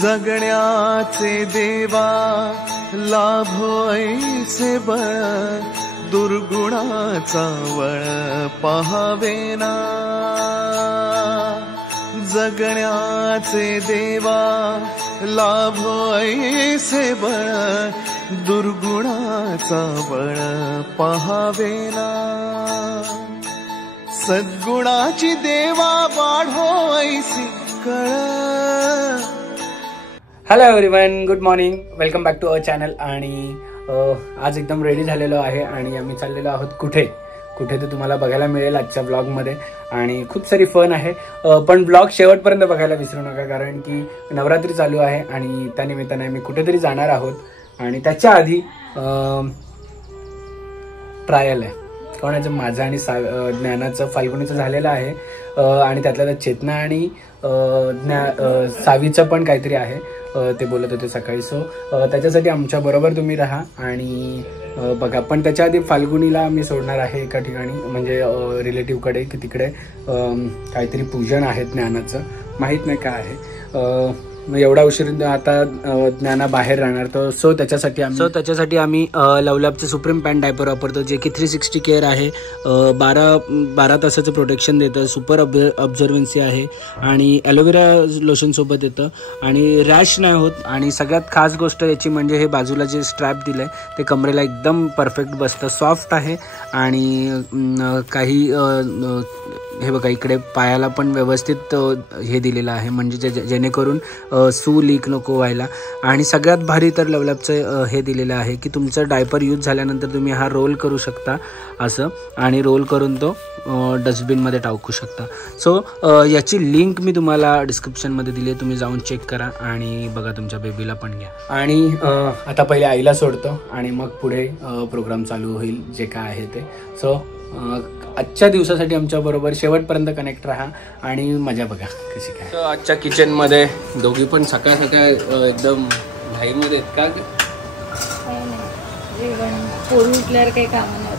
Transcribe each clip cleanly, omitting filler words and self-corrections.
जगण्याचे देवा लाभो ऐसे बळ, दुर्गुणाचा वळ पहावेना। जगण्याचे देवा लाभो ऐसे बळ, दुर्गुणाचा बळ पहावेना। सद्गुणाची देवा वाढो ऐसी कळ। Hello everyone, good morning, welcome back to our channel. आणि आज एकदम रेडी झालेलो आहे आणि आम्ही चाललेलो आहोत कुठे ते तुम्हाला बघायला मिळेल आजच्या ब्लॉगमध्ये। आणि खूप सारी फन आहे, पण ब्लॉग शेवटपर्यंत बघायला विसरू नका, कारण की नवरात्री चालू आहे आणि त्या निमित्ताने आम्ही कुठेतरी जाणार आहोत। आणि त्याच्या आधी ट्रायल आहे कोणाचं, माझं आणि ज्ञानाचं, फाल्गुनीचं झालेलं आहे आणि त्यातल्या चेतना आणि सावीचं पण काहीतरी आहे, ते बोलत होते सकाळी। सो त्याच्यासाठी आमच्या बरोबर तुम्ही राहा आणि बघा। पण त्याच्या आधी फाल्गुनीला मी सोडणार आहे एका ठिकाणी, म्हणजे रिलेटिव्हकडे, की तिकडे काहीतरी पूजन आहे ज्ञानाचं, माहीत नाही काय आहे। मग एवढा उशीर आता ज्ञाना बाहेर राहणार, तर सो त्याच्यासाठी आम्ही लवलॅबचं सुप्रीम पॅन डायपर वापरतो, जे की 360 केअर आहे, 12 तासाचं प्रोटेक्शन देतं, सुपर ऑब्झर्वन्सी आहे आणि ॲलोवेरा लोशन सोबत येतं आणि रॅश नाही होत। आणि सगळ्यात खास गोष्ट याची म्हणजे हे बाजूला जे स्ट्रॅप दिलं आहे ते कमरेला एकदम परफेक्ट बसतं, सॉफ्ट आहे। आणि काही हे बघा, इकडे पायाला पण व्यवस्थित हे दिलेलं आहे, म्हणजे जेणेकरून सू लीक नको व्हायला। आणि सगळ्यात भारी तर लवलॅबचं हे दिलेलं आहे की तुमचं डायपर यूज झाल्यानंतर तुम्ही हा रोल करू शकता असं, आणि रोल करून तो डस्टबिनमध्ये टाकू शकता। सो याची लिंक मी तुम्हाला डिस्क्रिप्शनमध्ये दिली आहे, तुम्ही जाऊन चेक करा आणि बघा, तुमच्या बेबीला पण घ्या। आणि आता पहिले आईला सोडतो आणि मग पुढे प्रोग्राम चालू होईल जे काय आहे ते। सो आजच्या दिवसासाठी आमच्या बरोबर शेवटपर्यंत कनेक्ट राहा आणि मजा बघा कशी काय। तर आजच्या किचनमध्ये दोघी पण सकाळ सकाळ एकदम घाईमध्ये आहेत का? पोरी उठल्यावर काही काम नाही।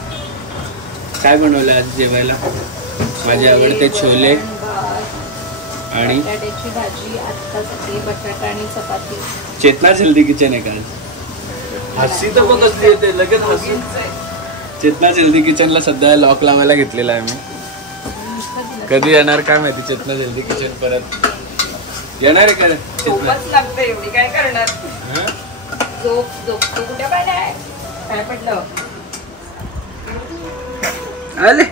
काय बनवलं आज जेवायला? माझे आवडते छोले आणि बटाट्याची भाजी, आत्तासाठी बटाटा आणि चपाती। चेतना हेल्दी किचन आहे का? हसी तर पण कसली येते लगेच हसी। चेतना हेल्दी किचनला सध्या लॉक लावायला घेतलेला आहे मी, कधी येणार काय माहिती चेतना हेल्दी किचन परत येणार आहे का? झोपच लागते एवढी, काय करणार? झोप तू कुठे पाहिजे, काय पडलं? आले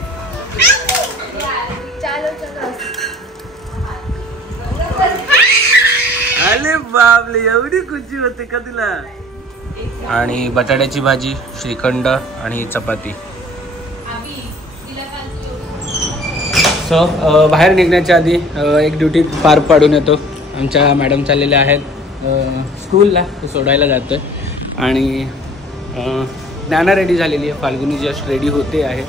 आले बापले, एवढी खुशी होते का तुला? आणि बटाट्याची भाजी, श्रीखंड आणि चपाती। सो बाहेर निघण्याच्या आधी एक ड्युटी पार पाडून येतो। आमच्या मॅडम चाललेल्या आहेत स्कूलला, तो सोडायला जातोय आणि ज्ञाना रेडी झालेली आहे, फाल्गुनी जस्ट रेडी होते आहे,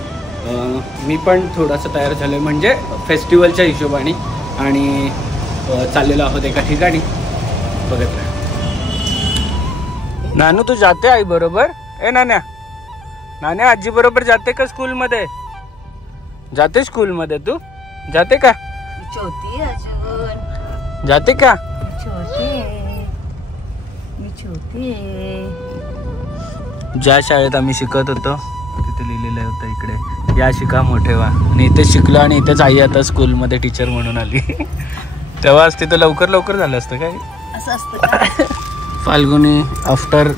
मी पण थोडासा तयार झालो आहे, म्हणजे फेस्टिवलच्या हिशोबाने। आणि चाललेलो आहोत एका ठिकाणी, बघत राहा। नानू तू जाते आई बरोबर? ए नान्या आजी बरोबर जाते का स्कूल मध्ये? जाते स्कूल मध्ये? तू जाते का? छोटी अजून जाते का? मी छोटी ज्या शाळेत आम्ही शिकत होतो तिथे लिहिलेलं होतं इकडे, या शिका मोठे व्हा। आणि इथे शिकलो आणि इथेच आई आता स्कूल मध्ये टीचर म्हणून आली। तेव्हाच तिथं लवकर झालं असतं काय? असं असतं। फाल्गुनी आफ्टर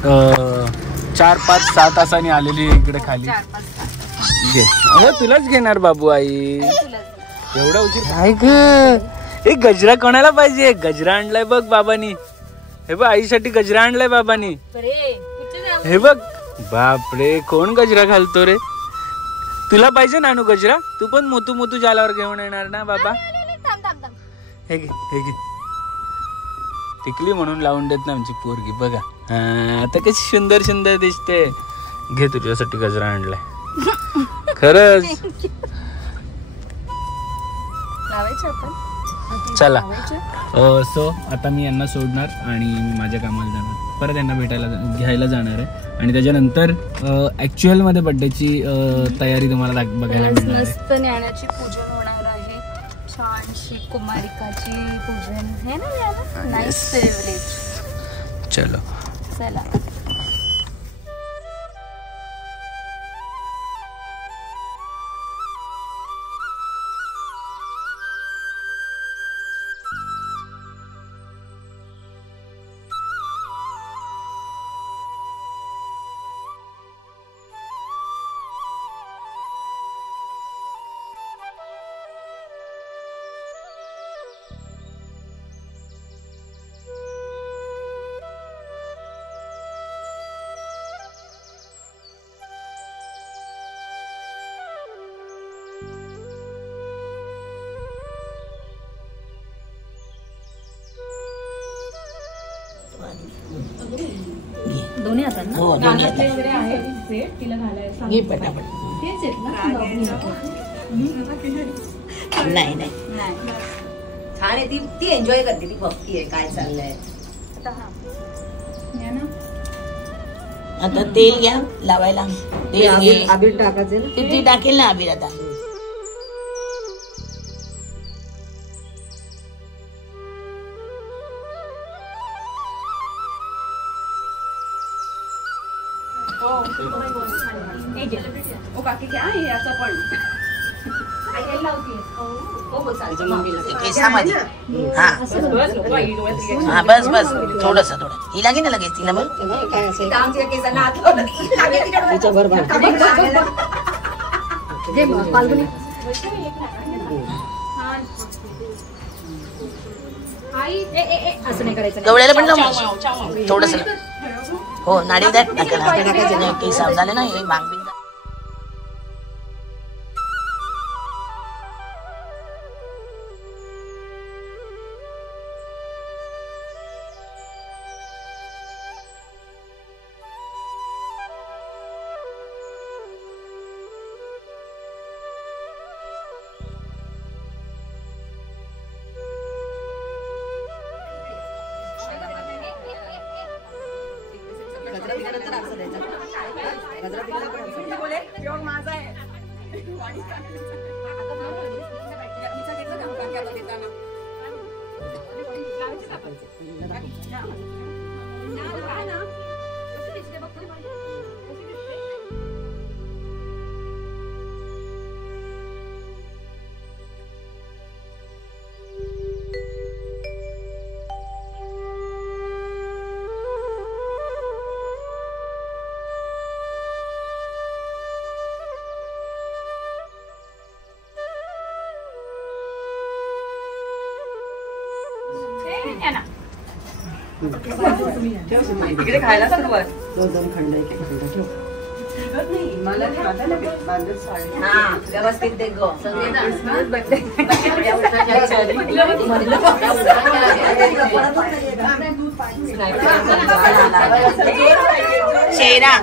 4-5-6 तासांनी आलेली इकडे खाली। हो तुलाच घेणार बाबू आई, एवढा उशीर काय ग? एक गजरा कोणाला पाहिजे? गजरा आणलाय बघ बाबांनी, हे बघ आईसाठी गजरा आणलाय बाबांनी, हे बघ। बापरे, कोण गजरा घालतो रे? तुला पाहिजे नानू गजरा? तू पण मोतू जालावर घेऊन येणार ना बाबा? हे घे टिकली म्हणून लावून देत ना आमची पोरगी, बघा आता कशी सुंदर दिसते। घे, तुझ्यासाठी गजरा आणलाय खरंच। चला सो आता मी यांना सोडणार आणि माझ्या कामाला जाणार, परत यांना घ्यायला जाणार आहे। आणि त्याच्यानंतर ऍक्च्युअल मध्ये बर्थडेची तयारी तुम्हाला बघायला मिळणार आहे। ज्ञानाची पूजन होणार आहे, छानशी कुमारिकाची पूजन है ना, नाईस फेवरेट। चलो चला. दोन्ही हातात ना? कानातले वगैरे आहे सेट तिला घालायचं. घे पटापट. तेच आहेत ना? नाही नाही छान आहे. ती एन्जॉय करते. ती बघती आहे काय चाललंय. आता तेल घ्या लावायला. तेल घे. आबीर टाकायचे. ती टाकेल ना आबीर आता. केसामध्ये हा बस बस थोडस थोडं. ही लागेल ना लगेच तिला. गवळ्याला पण थोडस. हो नाडी द्या टाकायला. केस झाले ना हे मागणी. तिकडे खायला सुरुवात. व्यवस्थित दे गो. चेहरा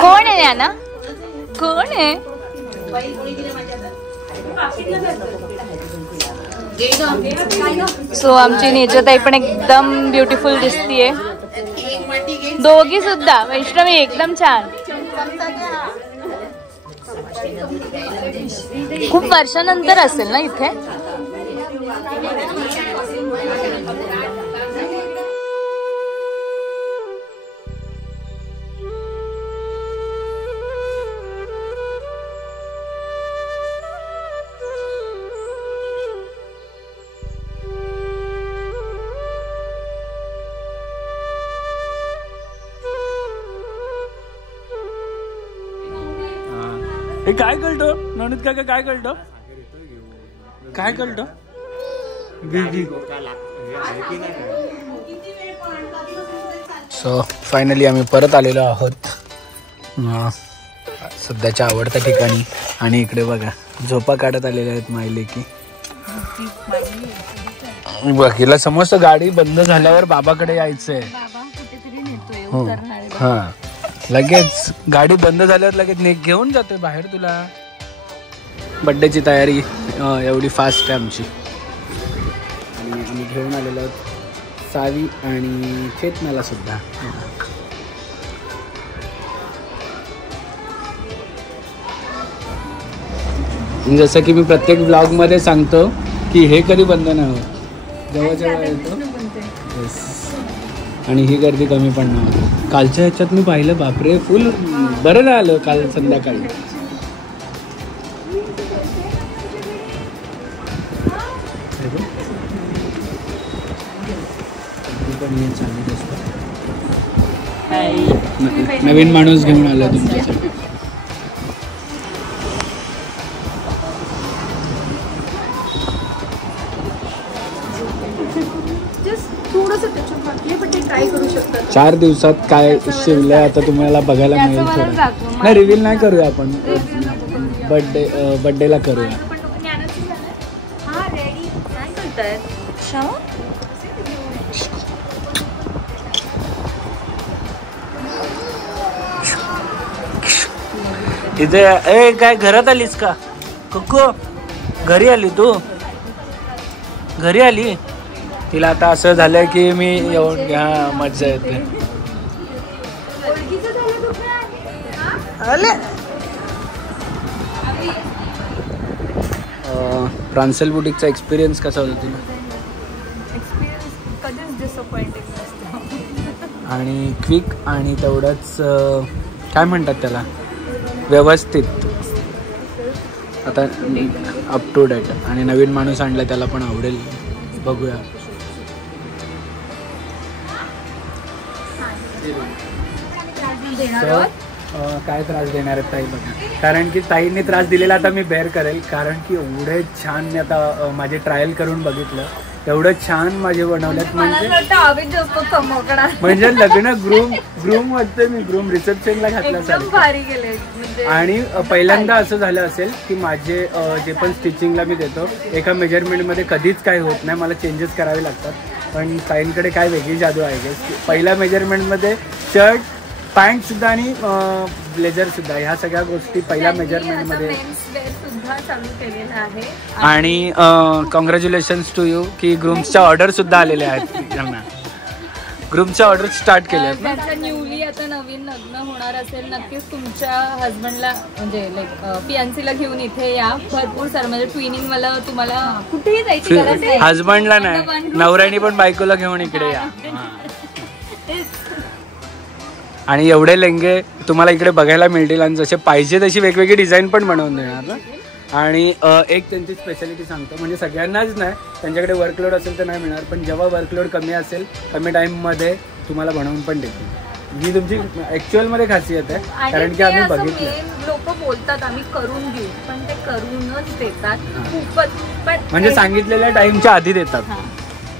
कोण आहे याना? कोण आहे? सो आमची नेजताई पण एकदम ब्युटिफुल दिसतीये. दोघी सुद्धा. वैष्णवी एकदम छान. खूप वर्षानंतर असेल ना इथे? हे काय कळतं नवनीत काका? काय कळतं? काय कळतं? सो फायनली आम्ही परत आलेलो आहोत सध्याच्या आवडत्या ठिकाणी. आणि इकडे बघा झोपा काढत आलेल्या आहेत मायले की. बाकीला समजतं गाडी बंद झाल्यावर बाबाकडे यायचंय. हा लगेच गाडी बंद झाल्यावर लगेच घेऊन जातोय बाहेर तुला. बड्डेची तयारी एवढी फास्ट आहे आमची. आणि आम्ही घेऊन आलेलो आहोत सावी आणि चेतनाला सुद्धा. जसं की मी प्रत्येक ब्लॉगमध्ये सांगतो की हे कधी बंद नाही होत, जेव्हा जेव्हा येतो. येस. आणि ही गर्दी कमी पण नाही होत. कालच्या ह्याच्यात मी पाहिलं, बापरे फुल बरं नाही आलं काल संध्याकाळी. नवीन माणूस घेऊन आला तुमच्यासाठी. ट्राय करू शकतात. 4 दिवसात काय शिवलंय आता तुम्हाला बघायला मिळेल. थोडं नाही रिव्हील नाही करूया आपण, बर्थडेला करूया. इथे ए काय घरात आलीस का कुक्कू? घरी आली तू? घरी आली? तिला आता असं झालंय की मी येऊन घ्या, मज्जा येते. प्रांसल बुटीकचा एक्सपिरियन्स कसा होता तुला? कधीच डिसअपॉइंटिंग नसतं. आणि क्विक आणि तेवढंच काय म्हणतात त्याला, व्यवस्थित. आता अप टू डेट. आणि नवीन माणूस आणला त्याला पण आवडेल, बघूया. काय त्रास देणार आहेत ताई बघा, कारण की ताईंनी त्रास दिलेला आता मी बेअर करेल, कारण की एवढे छान मी आता माझे ट्रायल करून बघितलं, एवढं छान माझे बनवलेत. म्हणजे लग्न ग्रूम वाटतंय मी, ग्रूम रिसेप्शनला घातलं. आणि पहिल्यांदा असं झालं असेल की माझे जे पण स्टिचिंगला मी देतो एका मेजरमेंटमध्ये कधीच काही होत नाही, मला चेंजेस करावे लागतात. पण ताईंकडे काय वेगळी जादू आहे गेस, पहिल्या मेजरमेंटमध्ये शर्ट, पॅन्ट सुद्धा आणि ब्लेझर सुद्धा, ह्या सगळ्या गोष्टी पहिल्या मेजरमेंटमध्ये. आणि कॉंग्रॅच्युलेशन्स टू यू की ग्रूम्सच्या ऑर्डर सुद्धा आलेल्या आहेत. ग्रूमच्या ऑर्डर स्टार्ट केल्या आहेत ना. न्यूली आता नवीन लग्न होणार असेल, नक्कीच तुमच्या हजबंडला म्हणजे लाईक फियांसीला घेऊन इथे या. भरपूर सारं म्हणजे ट्विनिंग मला तुम्हाला कुठेही जायची गरज नाही. हजबंडला नाही, नवऱ्याने पण बायकोला घेऊन इकडे या. आणि एवढे लेंगे तुम्हाला इकडे बघायला मिळतील आणि जसे पाहिजे तशी वेगवेगळी डिझाईन पण बनवून देणार ना. आणि एक त्यांची स्पेशालिटी सांगतो, म्हणजे सगळ्यांनाच नाही, त्यांच्याकडे वर्कलोड असेल तर नाही मिळणार, पण जेव्हा वर्कलोड कमी असेल कमी टाईममध्ये तुम्हाला बनवून पण देतील. ही तुमची ॲक्च्युअलमध्ये खासियत आहे, कारण की आम्ही बघितलं. लोक बोलतात आम्ही करून घेऊ, पण ते करूनच देतात खूपच. पण म्हणजे सांगितलेल्या टाईमच्या आधी देतात.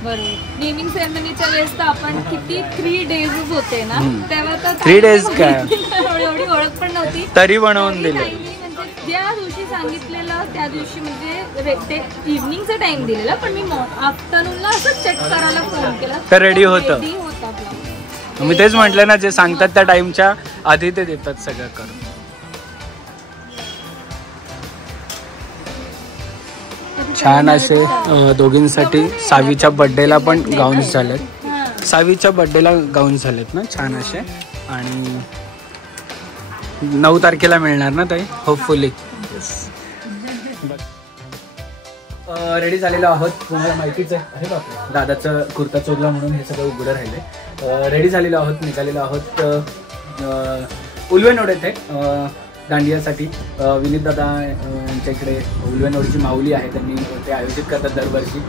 बरोबर. नेमिंग सेरेमनीच्या वेळेस तर आपण किती 3 days होते ना, तेव्हा तर 3 days काय एवढी ओळख पण नव्हती, तरी बनवून दिले. ज्या दिवशी सांगितलेलं त्या दिवशी म्हणजे ते इव्हनिंगचा टाइम दिलेला, पण मी आफ्टरनूनला असं चेक करायला फोन केला तर रेडी होतं. मी तेच म्हटलं ना, जे सांगतात त्या टाइमच्या आधी ते देतात सगळं करून. छान असे दोघींसाठी सावीच्या बर्थडेला पण गाऊन्स झालेत. सावीच्या बर्थडेला गाऊन्स झालेत ना छान असे. आणि 9 तारखेला मिळणार ना ताई, होपफुली. रेडी झालेलो आहोत, तुम्हाला माहितीच आहे. अरे बापरे, दादाचं कुर्ता चोरला म्हणून हे सगळं उघडं राहिले. रेडी झालेलो आहोत, निघालेलो आहोत उल्वेनोड येथे दांडियासाठी. विनीत दादा यांच्या इकडे उल्वेनोडची माऊली आहे, त्यांनी ते आयोजित करतात दरवर्षी.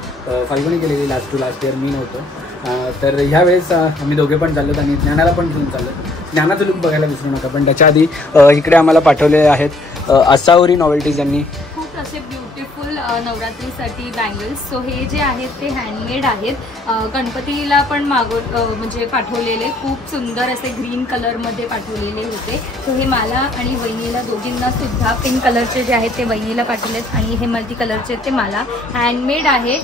फाल्गुनी केलेली लास्ट टू लास्ट इयर मी नव्हतो. तर ह्यावेळेस आम्ही दोघे पण चाललो आणि ज्ञानाला पण घेऊन चाललो. ज्ञानाचं लुक बघायला विसरू नका. पण त्याच्या आधी इकडे आम्हाला पाठवलेले आहेत असावरी नॉवेल्टीज यांनी खूप असे ब्युटिफुल नवरात्रीसाठी बँगल्स. सो हे जे आहेत ते हँडमेड आहेत. गणपतीला पण म्हणजे पाठवलेले खूप सुंदर असे ग्रीन कलरमध्ये पाठवलेले होते. सो हे मला आणि वहिनीला दोघींना सुद्धा पिंक कलरचे जे आहेत ते वहिनीला पाठवलेत आणि हे मल्टी कलरचे ते मला. हँडमेड आहे,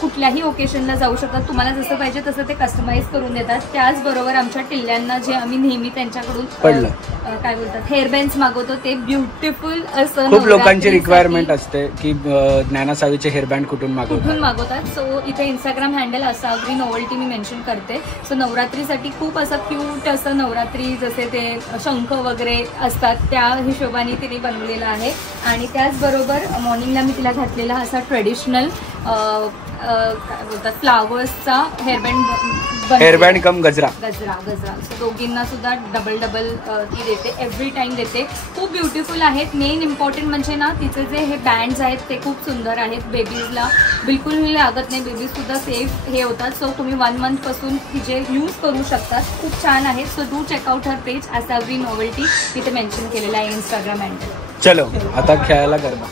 कुठल्याही ओकेशनला जाऊ शकतात, तुम्हाला जसं पाहिजे तसं ते कस्टमाइज करून देतात. त्याचबरोबर आमच्या टिल्ल्यांना जे आम्ही नेहमी त्यांच्याकडून काय बोलतात हेअरबँड्स मागवतो ते ब्युटिफुल असं. खूप लोकांची रिक्वायरमेंट असते की ज्ञाना सावीचे हेअरबँड कुठून मागवतात. सो इथे इंस्टाग्राम हँडल असावरी नोव्हेल्टी मी मेन्शन करते. सो नवरात्रीसाठी खूप असं क्यूट असं नवरात्री जसे ते शंख वगैरे असतात त्या हिशोबाने तिने बनवलेलं आहे. आणि त्याचबरोबर मॉर्निंगला मी तिला घातलेला असा ट्रेडिशनल काय बोलतात फ्लावर्सचा हेअरबँड कम गजरा. सो दोघींना सुद्धा डबल ती देते, एव्हरी टाइम देते. खूप ब्युटिफुल आहेत. मेन इम्पॉर्टंट म्हणजे ना तिचे जे हे बँड्स आहेत ते खूप सुंदर आहेत. बेबीजला बिलकुल लागत नाही, बेबीज सुद्धा सेफ हे होतात. सो तुम्ही 1 month पासून तिचे यूज करू शकतात. खूप छान आहेत. So do check out her page Asavari novelty, तिथे मेन्शन केलेलं आहे इंस्टाग्राम हँडल. चलो आता खेळायला गरबा.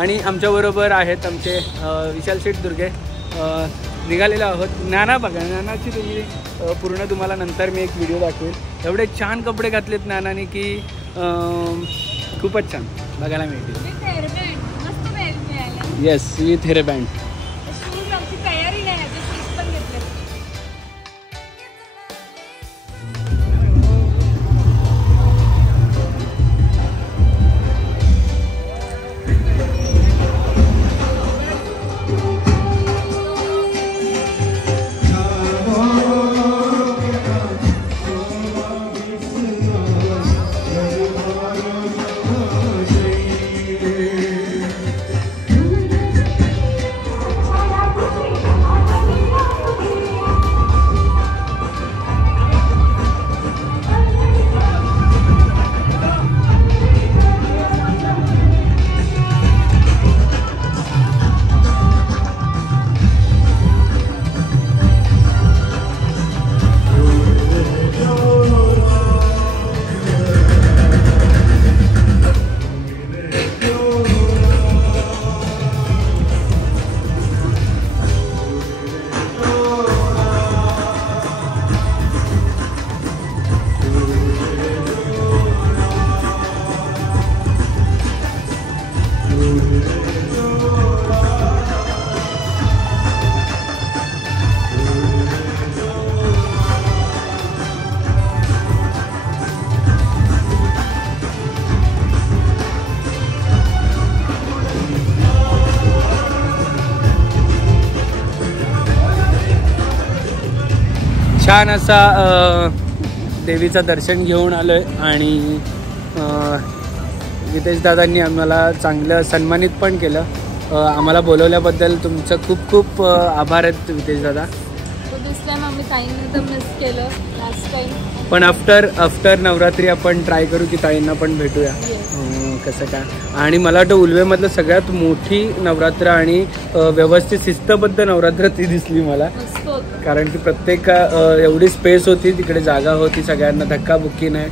आणि आमच्याबरोबर आहेत आमचे विशाल शेठ दुर्गे. निघालेलो आहोत. ज्ञाना बघा, ज्ञानाची तुम्हाला तुम्हाला नंतर मी एक व्हिडिओ दाखवेल. एवढे छान कपडे घातलेत ज्ञानाने की खूपच छान बघायला मिळतील. Yes, with hairband. छान असा देवीचं दर्शन घेऊन आलो आहे. आणि वितेश दादांनी आम्हाला चांगलं सन्मानित पण केलं. आम्हाला बोलवल्याबद्दल तुमचं खूप खूप आभार आहेत वितेश दादा. आम्ही ताईंना तर मिस केलं लास्ट टाइम, पण आफ्टर नवरात्री आपण ट्राय करू की ताईंना पण भेटूया. कसं काय. आणि मला वाटतं उल्वेमधलं सगळ्यात मोठी नवरात्र आणि व्यवस्थित शिस्तबद्ध नवरात्र ती दिसली मला. कारण की प्रत्येक एवढी स्पेस होती, तिकडे जागा होती, सगळ्यांना धक्काबुक्की नाही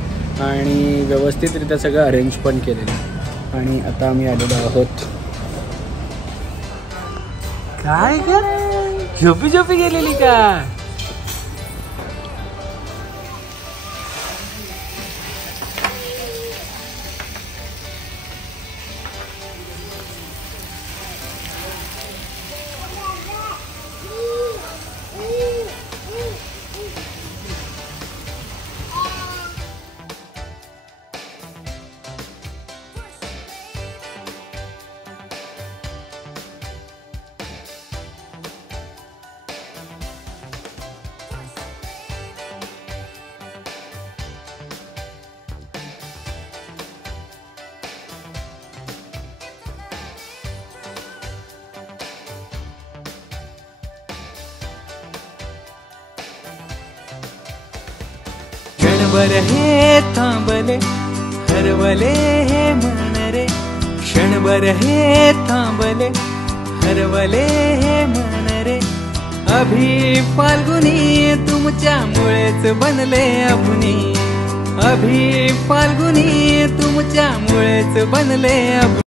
आणि व्यवस्थितरित्या सगळं अरेंज पण केलेलं. आणि आता आम्ही आलेलो आहोत. काय का झोपी गेलेली का. क्षणभर हे थांबले हरवले हे मन रे, क्षणभर हे थांबले हरवले हे मन रे. अभि फाल्गुनी तुमच्यामुळेच बनले अभुनी, अभि फाल्गुनी तुमच्यामुळेच बनले अभुनी.